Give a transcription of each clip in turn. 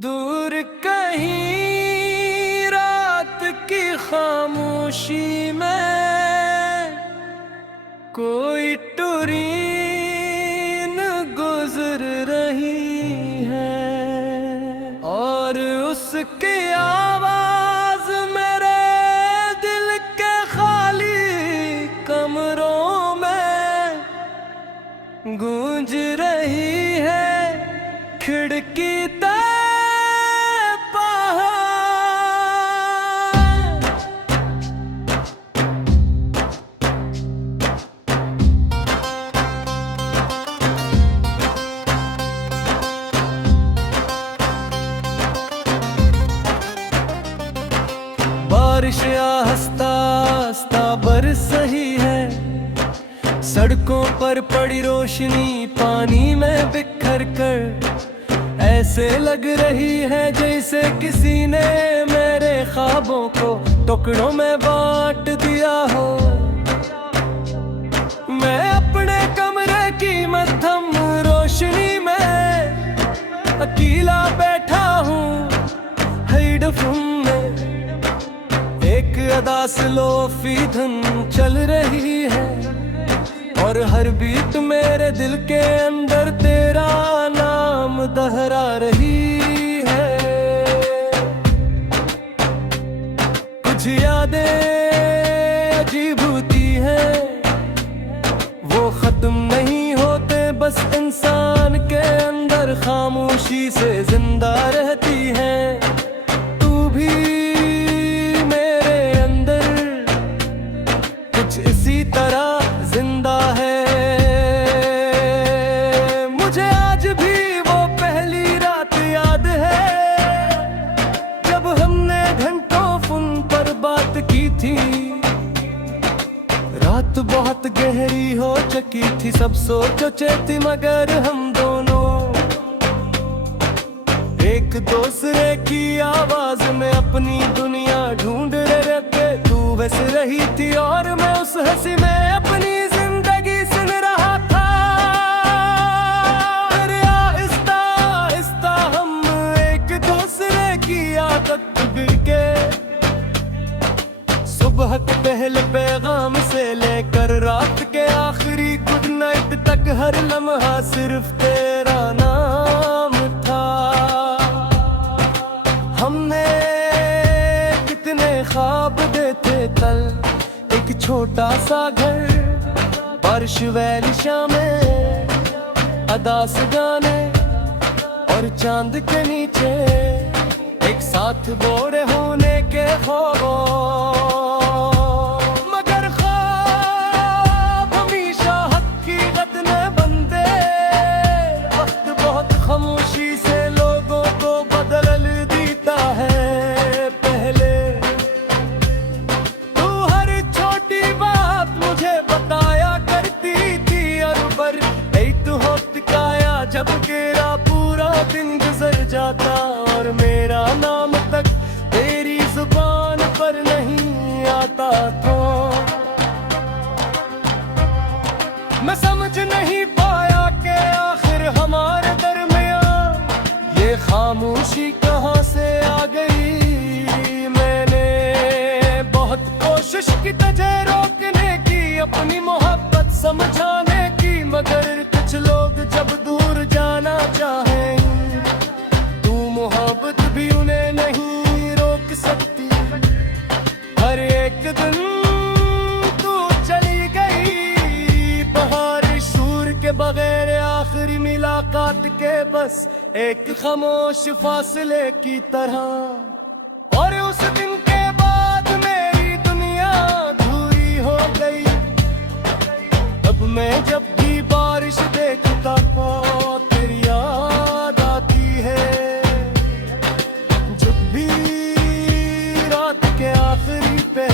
दूर कहीं रात की खामोशी में कोई टुरीन गुजर रही है और उसकी आवाज मेरे दिल के खाली कमरों में गूंज रही है। खिड़की तक बारिश आहिस्ता आहिस्ता बरस रही है। सड़कों पर पड़ी रोशनी पानी में बिखर कर ऐसे लग रही है जैसे किसी ने मेरे ख्वाबों को टुकड़ों में बांट दिया हो। मैं अपने कमरे की मध्यम रोशनी में अकेला बैठा हूँ। हेडफोन में एक अदास लोफी धुन चल रही है और हर बीट मेरे दिल के अंदर तेरा नाम दोहरा रही है। कुछ यादें अजीब होती हैं, वो खत्म नहीं होते, बस इंसान के अंदर खामोशी से जिंदा रहती हैं। तू भी इसी तरह जिंदा है। मुझे आज भी वो पहली रात याद है जब हमने घंटों फोन पर बात की थी। रात बहुत गहरी हो चुकी थी, सब सो चुके थे मगर हम दोनों एक दूसरे की आवाज में अपनी दुनिया ढूंढ रहे थे। तू बस रही थी और मैं उस हंसी में अपनी जिंदगी सुन रहा था। फिर आहिस्ता आहिस्ता हम एक दूसरे की आदत बिगड़ के सुबह के पहले पैगाम से लेकर रात के आखिरी गुड नाइट तक हर लम्हा सिर्फ तेरा नाम था। हमने कितने ख्वाब देते कल, एक छोटा सा घर, बारिश वाली शामें, अदास गाने और चांद के नीचे एक साथ बोरे होने के ख्वाबों। मगर ख्वाब हमेशा हकीकत में बनते। वक्त बहुत खामोशी से लोगों को बदल देता है। पहले तू हर छोटी बात मुझे बताया करती थी और पर तू होत काया जब तेरा पूरा दिन गुजर जाता और मेरा नाम तक तेरी जुबान पर नहीं आता था। मैं समझ नहीं पाया कि आखिर हमारे दरमियां ये खामोशी कहाँ से आ गई। मैंने बहुत कोशिश की तुझे रोकने की, अपनी मोहब्बत समझाने की, मगर कुछ लोग जब दूर जाना चाहें तू मोहब्बत भी उन्हें नहीं रोक सकती। हर एक दिन तू चली गई बाहर शूर के बगैर, आखिरी मुलाकात के बस एक खामोश फासले की तरह। और उस दिन के बाद मेरी दुनिया अधूरी हो गई। अब मैं जब भी बारिश देखता हूँ तेरी याद आती है। जब भी रात के आखिरी पे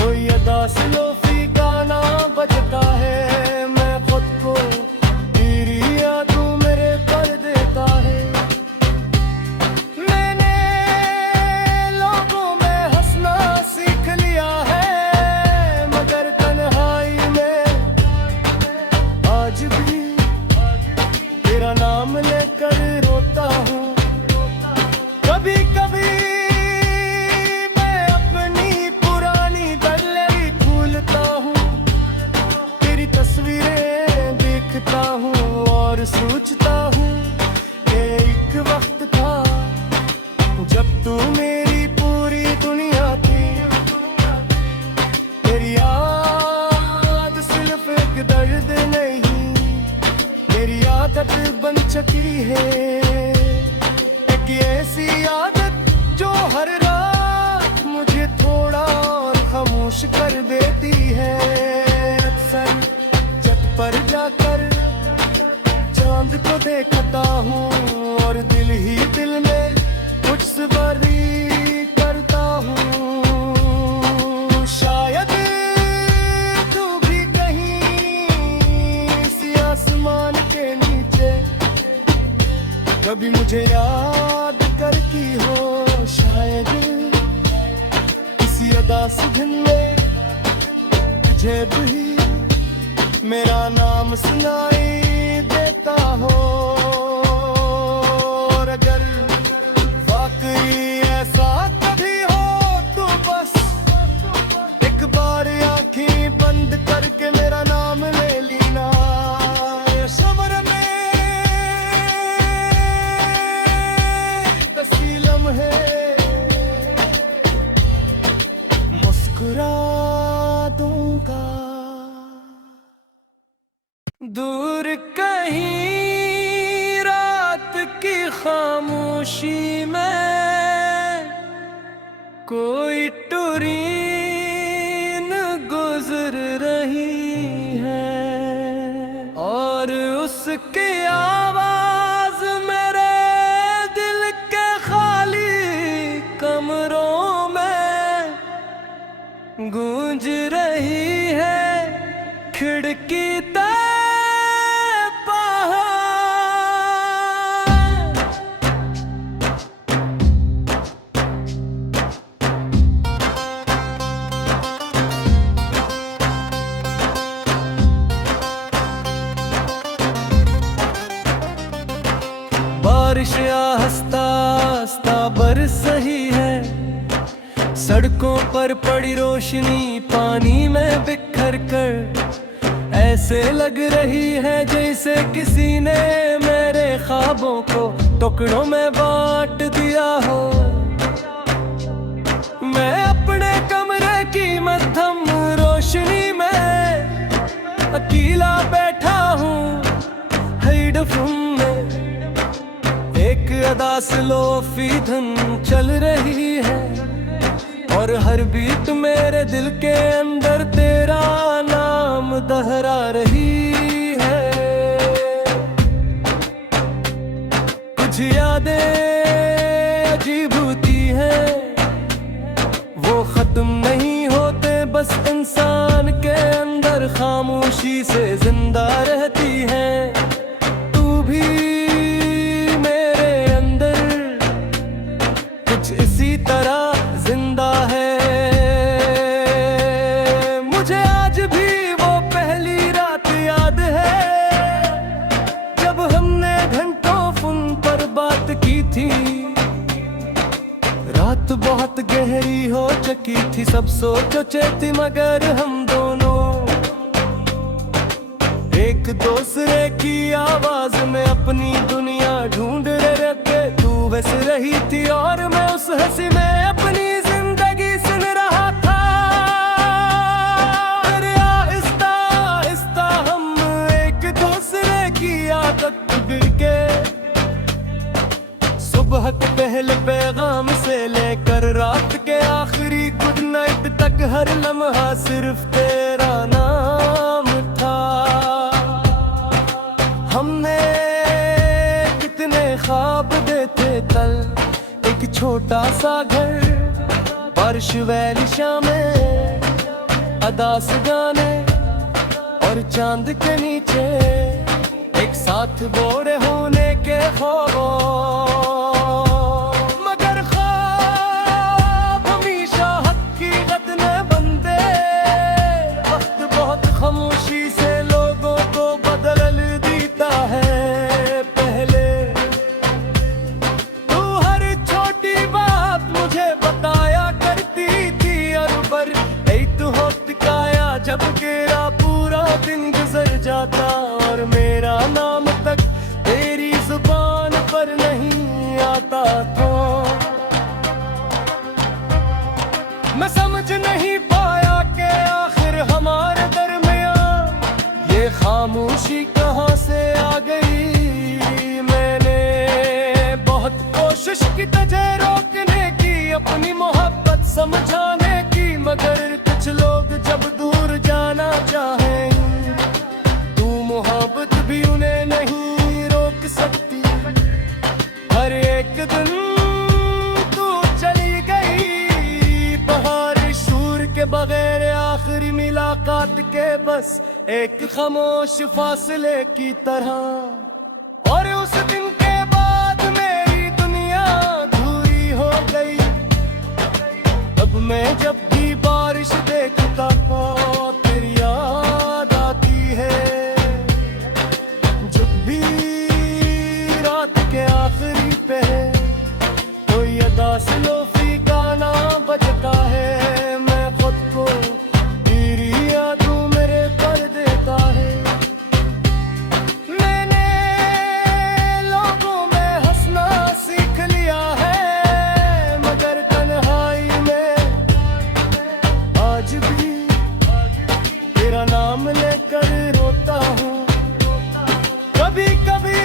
कोई अदास लोफी गाना बजता है, मैं खुद को तेरी यादों मेरे कर देता है। मैंने लोगों में हंसना सीख लिया है, मगर तन्हाई में आज भी वक्त था जब तू मेरी पूरी दुनिया थी। तेरी याद सिर्फ एक दर्द नहीं, मेरी आदत बन चुकी है। एक ऐसी आदत जो हर रात मुझे थोड़ा और खामोश कर देती है। अक्सर छत पर जाकर चांद को देखता हूँ और दिल ही दिल में कुछ सवारी करता हूँ। शायद तू भी कहीं इसी आसमान के नीचे कभी मुझे याद करती हो। शायद इसी उदास दिन में तुझे भी मेरा नाम सुनाई देता हो। और अगर वाकई ऐसा कभी हो तो बस एक बार आंखें बंद करके मेरा नाम ले लेना। सबर में दसी लम्हे मुस्कुरा दूंगा। दूर कहीं रात की खामोशी में कोई टुरीन गुजर रही है और उसकी आवाज मेरे दिल के खाली कमरों में गूंज रही है। खिड़की तक बारिश हंसता हंसता बरस रही है। सड़कों पर पड़ी रोशनी पानी में बिखर कर ऐसे लग रही है जैसे किसी ने मेरे ख्वाबों को टुकड़ों में बांट दिया हो। मैं अपने कमरे की मध्यम रोशनी में अकेला बैठा हूँ। हेडफोन में एक अदास लोफी धुन चल रही है और हर बीट मेरे दिल के अंदर तेरा नाम दोहरा रही है। कुछ यादें अजीब होती हैं, वो खत्म नहीं होते, बस इंसान के अंदर खामोशी से जिंदा रहती है। तू भी इसी तरह जिंदा है। मुझे आज भी वो पहली रात याद है जब हमने घंटों फोन पर बात की थी। रात बहुत गहरी हो चुकी थी, सब सो चुके थे मगर हम दोनों एक दूसरे की आवाज में अपनी दुनिया ढूंढ रहे थे। तू बस रही थी और मैं उस हंसी में अपनी जिंदगी सुन रहा था। फिर आहिस्ता आहिस्ता हम एक दूसरे की आदत बिगड़ के सुबह के पहले पैगाम से लेकर रात के आखिरी गुड नाइट तक हर लम्हा सिर्फ तेरा नाम था। हमने कितने ख्वाब देते कल, एक छोटा सा घर, बारिश वाली शामें, अदास गाने और चांद के नीचे एक साथ बोरे होने के ख्वाबों। मगर ख्वाब हमेशा हकीकत में बनते, वक्त बहुत खामोशी से लोगों को बदल देता है। पहले तू हर छोटी बात मुझे बताया करती थी, और पर तू होत काया जब तेरा पूरा दिन गुजर जाता और मेरा नाम तक तेरी जुबान पर नहीं आता तो मैं समझ नहीं पाया कि आखिर हमारे दरमियां ये खामोशी कहाँ से आ गई। मैंने बहुत कोशिश की तुझे रोकने की, अपनी मोहब्बत समझाने की, मगर कुछ लोग जब दूर जाना चाहें, तू मोहब्बत भी उन्हें नहीं रोक सकती। हर एक दिन तू चली गई बाहर शूर के बगैर, आखिरी मुलाकात के बस एक खामोश फासले की तरह। और उस दिन के बाद मेरी दुनिया अधूरी हो गई। अब मैं जब भी बारिश देखता हूँ तेरी याद आती है। जब भी रात के आखिरी पे कोई अदास लोफी गाना बजता है, मैं खुद को तेरी यादों मेरे कर देता है। मैंने लोगों में हंसना सीख लिया है, मगर तन्हाई में आज भी तेरा नाम लेकर रोता हूँ। कभी कभी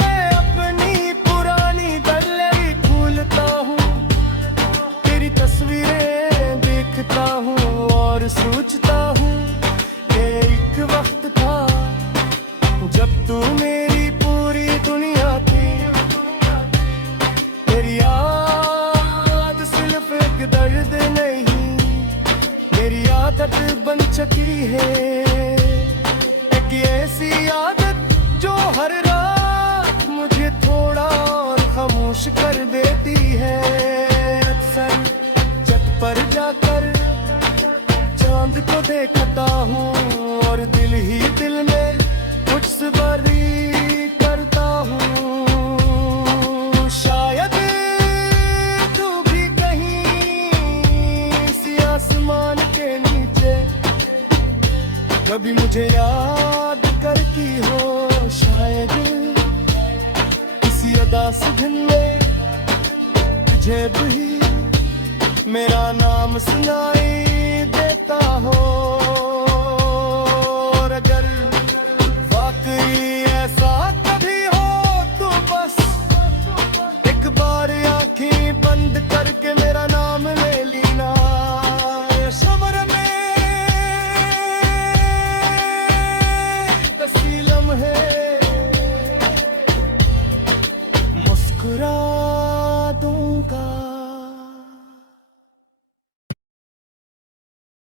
मैं अपनी पुरानी गैलरी खोलता हूँ, तेरी तस्वीरें देखता हूँ और सोचता हूँ कि एक वक्त था जब तू मेरी पूरी दुनिया थी। तेरी याद सिर्फ एक दर्द नहीं, मेरी आदत बन चुकी है। एक ऐसी आदत जो हर रात मुझे थोड़ा और खामोश कर देती है। अक्सर छत पर जाकर चांद को देखता हूँ और दिल ही दिल में कुछ सवारी करता हूँ। शायद तू भी कहीं इसी आसमान के नीचे कभी मुझे याद करती हो। शायद किसी उदास दिन में तुझे भी मेरा नाम सुनाई देता हो। और अगर वाकई ऐसा कभी हो तो बस एक बार आंखें बंद करके मेरा नाम ले लेना। शबर में तस्लीम है, मुस्कुरा दूंगा।